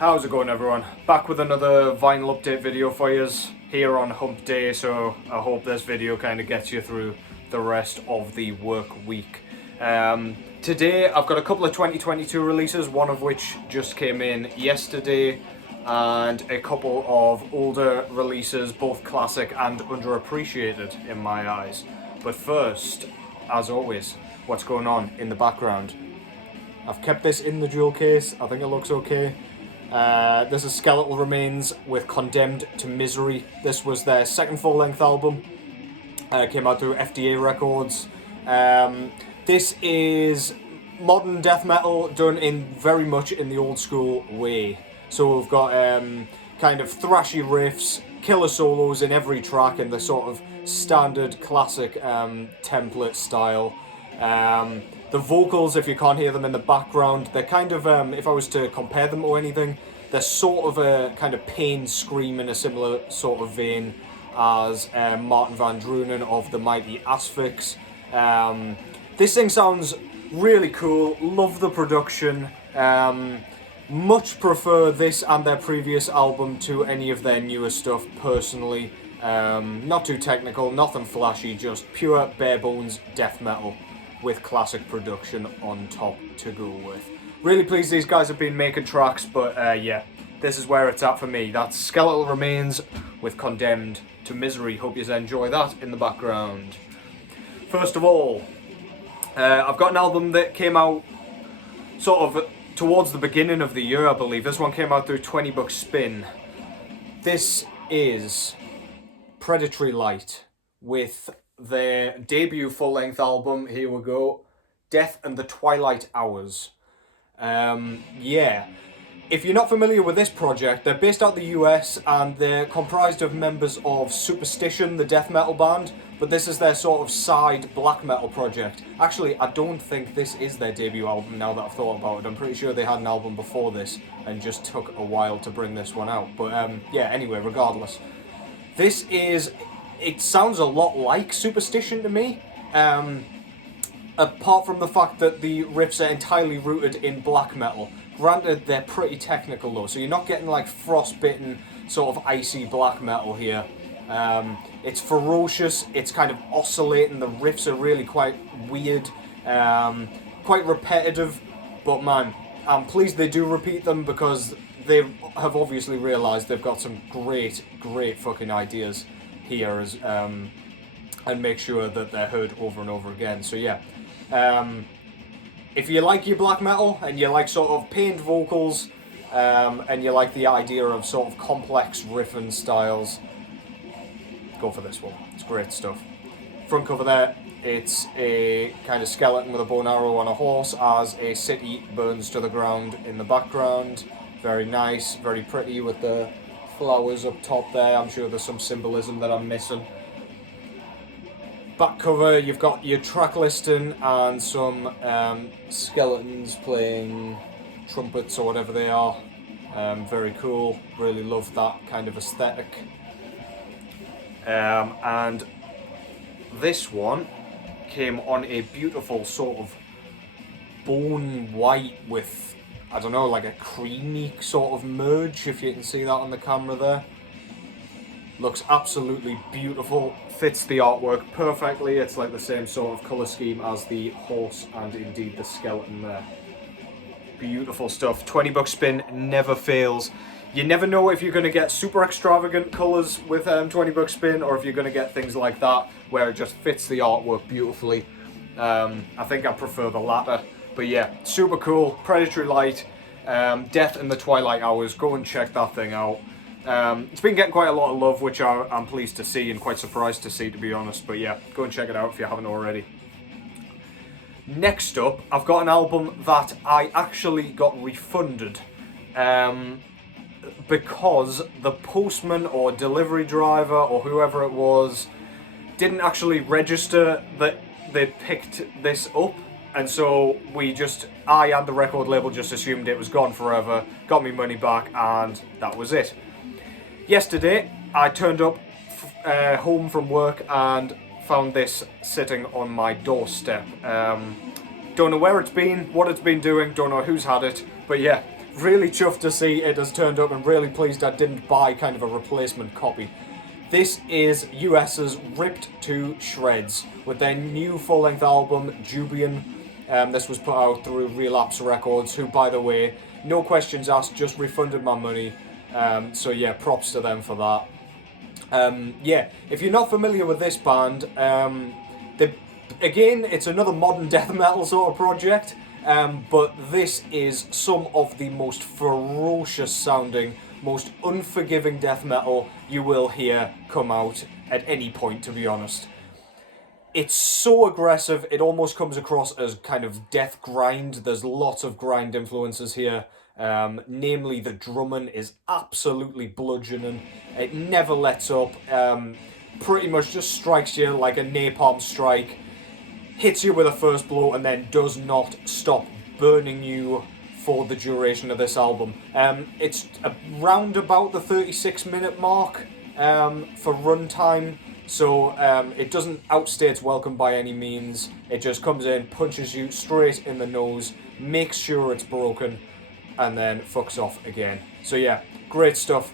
How's it going, everyone? Back with another vinyl update video for you here on Hump Day, so I hope this video kind of gets you through the rest of the work week. Today I've got a couple of 2022 releases, one of which just came in yesterday, and a couple of older releases, both classic and underappreciated in my eyes. But first, as always, what's going on in the background? I've kept this in the jewel case, I think it looks okay. This is Skeletal Remains with Condemned to Misery. This was their second full-length album. Came out through FDA Records. This is modern death metal done in very much in the old school way. So we've got kind of thrashy riffs, killer solos in every track in the sort of standard classic template style. The vocals, if you can't hear them in the background, they're kind of, if I was to compare them to anything, they're sort of a kind of pain scream in a similar sort of vein as Martin van Drunen of the Mighty Asphyx. This thing sounds really cool, love the production, much prefer this and their previous album to any of their newer stuff personally. Not too technical, nothing flashy, just pure bare bones death metal with classic production on top to go with. Really pleased these guys have been making tracks, but yeah, this is where it's at for me. That's Skeletal Remains with Condemned to Misery. Hope you enjoy that in the background. First of all, I've got an album that came out sort of towards the beginning of the year, I believe. This one came out through 20 Buck Spin. This is Predatory Light with their debut full-length album, here we go, Death and the Twilight Hours. Yeah, if you're not familiar with this project, they're based out of the US and they're comprised of members of Superstition, the death metal band, but this is their sort of side black metal project. Actually, I don't think this is their debut album now that I've thought about it. I'm pretty sure they had an album before this and just took a while to bring this one out. But yeah, anyway, regardless. This is... It sounds a lot like Superstition to me, apart from the fact that the riffs are entirely rooted in black metal. Granted, they're pretty technical though, so you're not getting like frostbitten, sort of icy black metal here. It's ferocious, it's kind of oscillating, the riffs are really quite weird, quite repetitive, but man, I'm pleased they do repeat them because they have obviously realised they've got some great fucking ideas here as and make sure that they're heard over and over again. So yeah, if you like your black metal and you like sort of pained vocals and you like the idea of sort of complex riffing styles, go for this one. It's great stuff. Front cover there, it's a kind of skeleton with a bow and arrow on a horse as a city burns to the ground in the background. Very nice, very pretty with the flowers up top there. I'm sure there's some symbolism that I'm missing. Back cover, you've got your track listing and some skeletons playing trumpets or whatever they are. Very cool, really love that kind of aesthetic. And this one came on a beautiful sort of bone white with, I don't know, like a creamy sort of merge, if you can see that on the camera there. Looks absolutely beautiful, fits the artwork perfectly. It's like the same sort of colour scheme as the horse and indeed the skeleton there. Beautiful stuff. 20 Buck Spin never fails. You never know if you're going to get super extravagant colours with 20 Buck Spin or if you're going to get things like that where it just fits the artwork beautifully. I think I prefer the latter. But yeah, super cool. Predatory Light, Death and the Twilight Hours. Go and check that thing out. It's been getting quite a lot of love, which I'm pleased to see and quite surprised to see, to be honest. But yeah, go and check it out if you haven't already. Next up, I've got an album that I actually got refunded because the postman or delivery driver or whoever it was didn't actually register that they picked this up. And so I and the record label just assumed it was gone forever, got me money back, and that was it. Yesterday, I turned up home from work and found this sitting on my doorstep. Don't know where it's been, what it's been doing, don't know who's had it, but yeah, really chuffed to see it has turned up and really pleased I didn't buy kind of a replacement copy. This is US's Ripped to Shreds with their new full-length album, Jubian. This was put out through Relapse Records, who, by the way, no questions asked, just refunded my money. So yeah, props to them for that. Yeah, if you're not familiar with this band, again, it's another modern death metal sort of project, but this is some of the most ferocious sounding, most unforgiving death metal you will hear come out at any point, to be honest. It's so aggressive, it almost comes across as kind of death grind. There's lots of grind influences here. Namely, the drumming is absolutely bludgeoning. It never lets up. Pretty much just strikes you like a napalm strike. Hits you with a first blow and then does not stop burning you for the duration of this album. It's around about the 36-minute mark for runtime. So it doesn't outstay its welcome by any means. It just comes in, punches you straight in the nose, makes sure it's broken, and then fucks off again. So yeah, great stuff.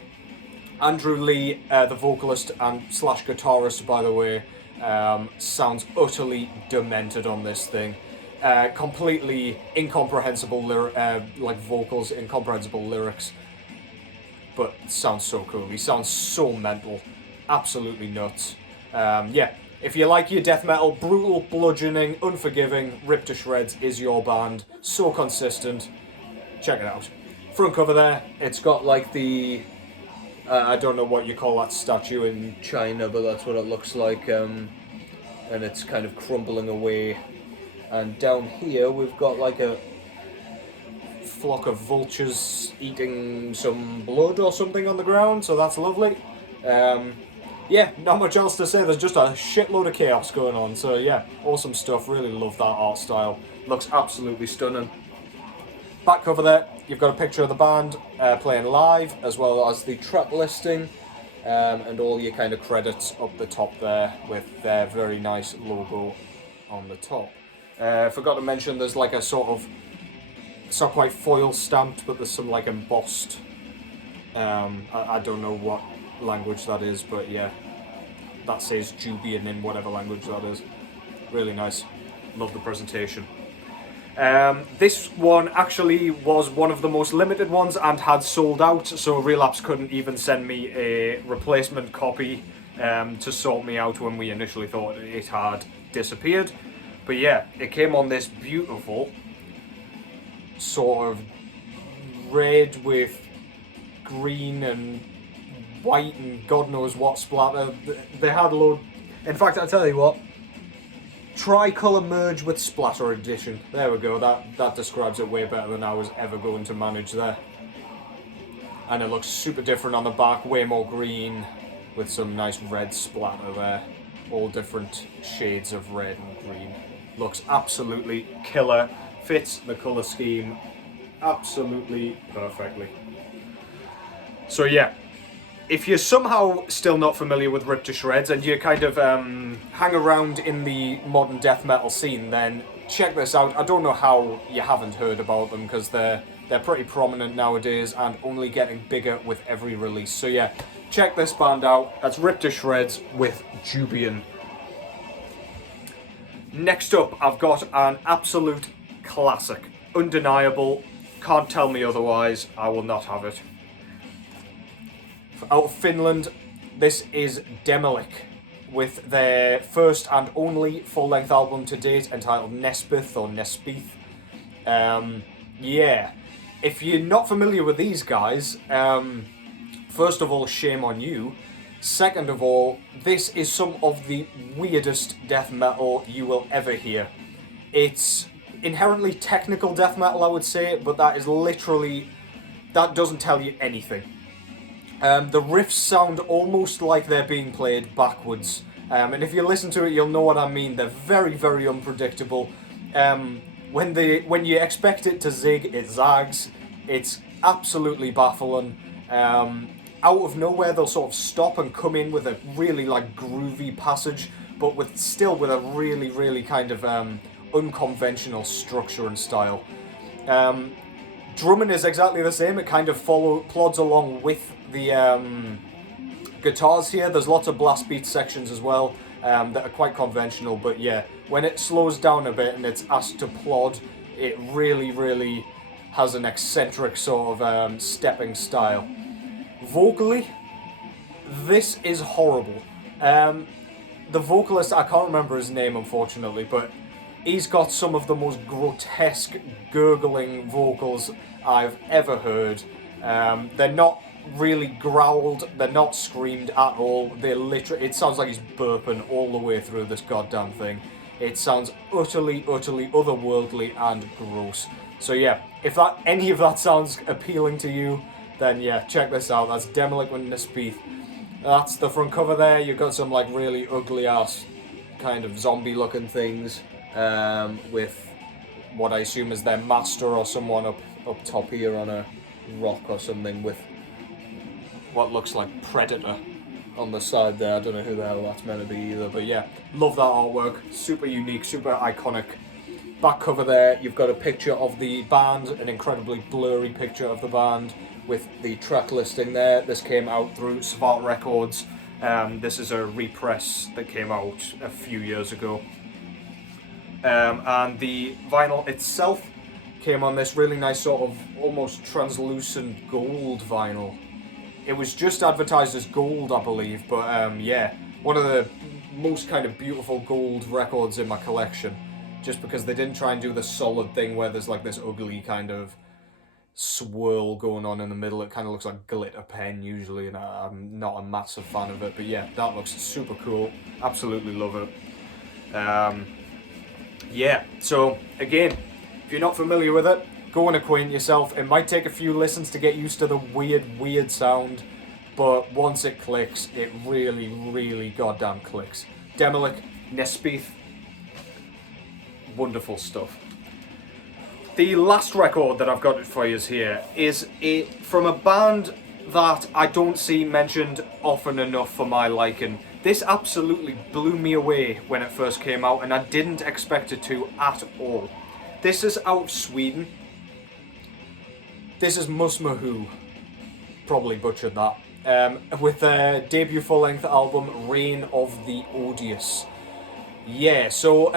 Andrew Lee, the vocalist and slash guitarist, by the way, sounds utterly demented on this thing. Completely incomprehensible like vocals, incomprehensible lyrics, but sounds so cool. He sounds so mental, absolutely nuts. Yeah, if you like your death metal, brutal, bludgeoning, unforgiving, Ripped to Shreds is your band. So consistent. Check it out. Front cover there, it's got like the, I don't know what you call that statue in China, but that's what it looks like, and it's kind of crumbling away. And down here we've got like a flock of vultures eating some blood or something on the ground, so that's lovely. Yeah, not much else to say, there's just a shitload of chaos going on, so yeah, awesome stuff, really love that art style, looks absolutely stunning. Back cover there, you've got a picture of the band playing live, as well as the track listing, and all your kind of credits up the top there, with their very nice logo on the top. Forgot to mention there's like a sort of, it's not quite foil stamped, but there's some like embossed, I don't know what language that is, but yeah, that says Jubian in whatever language that is. Really nice, love the presentation. This one actually was one of the most limited ones and had sold out, so Relapse couldn't even send me a replacement copy to sort me out when we initially thought it had disappeared. But yeah, it came on this beautiful sort of red with green and white and God knows what splatter. They had a load. In fact, I'll tell you what, Tricolour Merge with Splatter Edition. There we go, that describes it way better than I was ever going to manage there. And it looks super different on the back, way more green, with some nice red splatter there. All different shades of red and green. Looks absolutely killer, fits the colour scheme absolutely perfectly. So yeah, if you're somehow still not familiar with Ripped to Shreds and you kind of hang around in the modern death metal scene, then check this out. I don't know how you haven't heard about them, because they're pretty prominent nowadays and only getting bigger with every release. So yeah, check this band out. That's Ripped to Shreds with Jubian. Next up, I've got an absolute classic. Undeniable. Can't tell me otherwise. I will not have it. Out of Finland, this is Demilich, with their first and only full-length album to date, entitled Nespithe or Nespithe. Yeah, if you're not familiar with these guys, first of all, shame on you. Second of all, this is some of the weirdest death metal you will ever hear. It's inherently technical death metal, I would say, but that is literally, that doesn't tell you anything. The riffs sound almost like they're being played backwards, and if you listen to it, you'll know what I mean. They're very, very unpredictable. When you expect it to zig, it zags. It's absolutely baffling. Out of nowhere, they'll sort of stop and come in with a really like groovy passage, but still with a really, really kind of unconventional structure and style. drumming is exactly the same. It kind of plods along with the guitars here. There's lots of blast beat sections as well that are quite conventional, but yeah, when it slows down a bit and it's asked to plod, it really has an eccentric sort of stepping style. Vocally, this is horrible. The vocalist, I can't remember his name unfortunately, but he's got some of the most grotesque gurgling vocals I've ever heard. They're not really growled, they're not screamed at all. They're literally, it sounds like he's burping all the way through this goddamn thing. It sounds utterly otherworldly and gross. So yeah, if any of that sounds appealing to you, then yeah, check this out. That's Demilich with Nespithe. That's the front cover there. You've got some like really ugly ass kind of zombie looking things with what I assume is their master or someone up top here on a rock or something with what looks like Predator on the side there. I don't know who the hell that's meant to be either, but yeah, love that artwork. Super unique, super iconic. Back cover there, you've got a picture of the band, an incredibly blurry picture of the band with the track listing there. This came out through Savant Records. This is a repress that came out a few years ago. And the vinyl itself came on this really nice sort of almost translucent gold vinyl. It was just advertised as gold, I believe, but yeah, one of the most kind of beautiful gold records in my collection, just because they didn't try and do the solid thing where there's like this ugly kind of swirl going on in the middle. It kind of looks like glitter pen usually, and I'm not a massive fan of it, but yeah, that looks super cool. Absolutely love it. Yeah, so again, if you're not familiar with it, go and acquaint yourself. It might take a few listens to get used to the weird sound, but once it clicks, it really goddamn clicks. Demilich, Nespithe, wonderful stuff. The last record that I've got for you here is from a band that I don't see mentioned often enough for my liking. This absolutely blew me away when it first came out, and I didn't expect it to at all. This is out of Sweden. This is Musmahhu. Probably butchered that. With their debut full-length album, Reign of the Odious. Yeah, so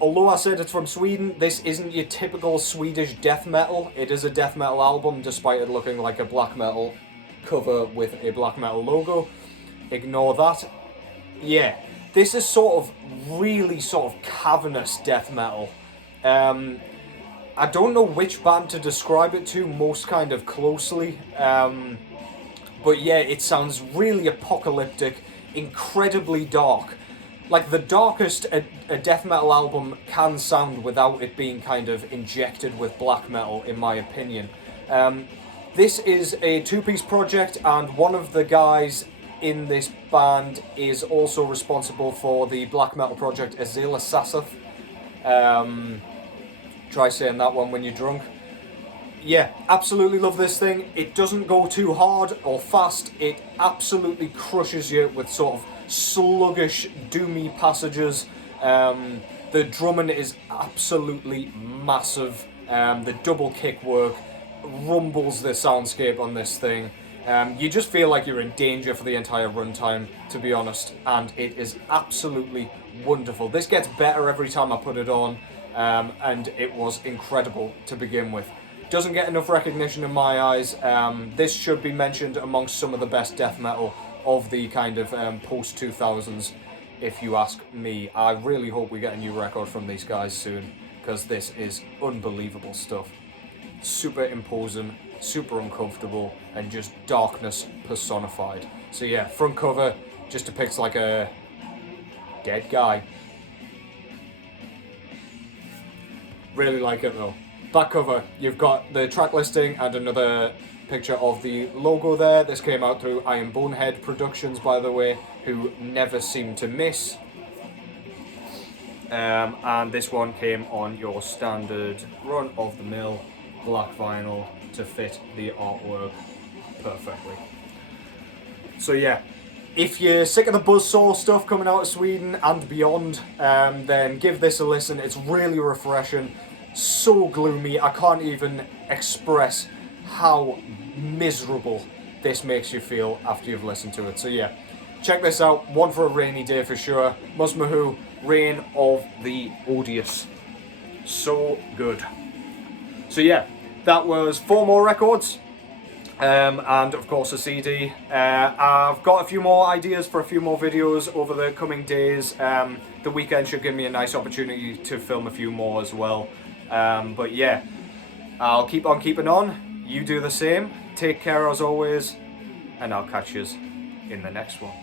although I said it's from Sweden, this isn't your typical Swedish death metal. It is a death metal album, despite it looking like a black metal cover with a black metal logo. Ignore that. Yeah, this is sort of really sort of cavernous death metal. I don't know which band to describe it to most kind of closely, but yeah, it sounds really apocalyptic, incredibly dark. Like the darkest a death metal album can sound without it being kind of injected with black metal, in my opinion. This is a two-piece project, and one of the guys in this band is also responsible for the black metal project Azela Sassath. Try saying that one when you're drunk. Yeah, absolutely love this thing. It doesn't go too hard or fast. It absolutely crushes you with sort of sluggish, doomy passages. The drumming is absolutely massive. The double kick work rumbles the soundscape on this thing. You just feel like you're in danger for the entire runtime, to be honest, and it is absolutely wonderful. This gets better every time I put it on, and it was incredible to begin with. Doesn't get enough recognition in my eyes. This should be mentioned amongst some of the best death metal of the kind of post-2000s, if you ask me. I really hope we get a new record from these guys soon, because this is unbelievable stuff. Super imposing, super uncomfortable, and just darkness personified. So yeah, front cover just depicts like a dead guy. Really like it though. Back cover, you've got the track listing and another picture of the logo there. This came out through Iron Bonehead Productions, by the way, who never seem to miss. And this one came on your standard run-of-the-mill black vinyl to fit the artwork perfectly. So yeah, if you're sick of the buzzsaw stuff coming out of Sweden and beyond, then give this a listen. It's really refreshing. so gloomy. I can't even express how miserable this makes you feel after you've listened to it. So yeah, check this out. One for a rainy day for sure. Musmahhu, Reign of the Odious. So good. So yeah, that was 4 more records. And of course a CD. I've got a few more ideas for a few more videos over the coming days. The weekend should give me a nice opportunity to film a few more as well. But yeah, I'll keep on keeping on. You do the same. Take care as always. And I'll catch you in the next one.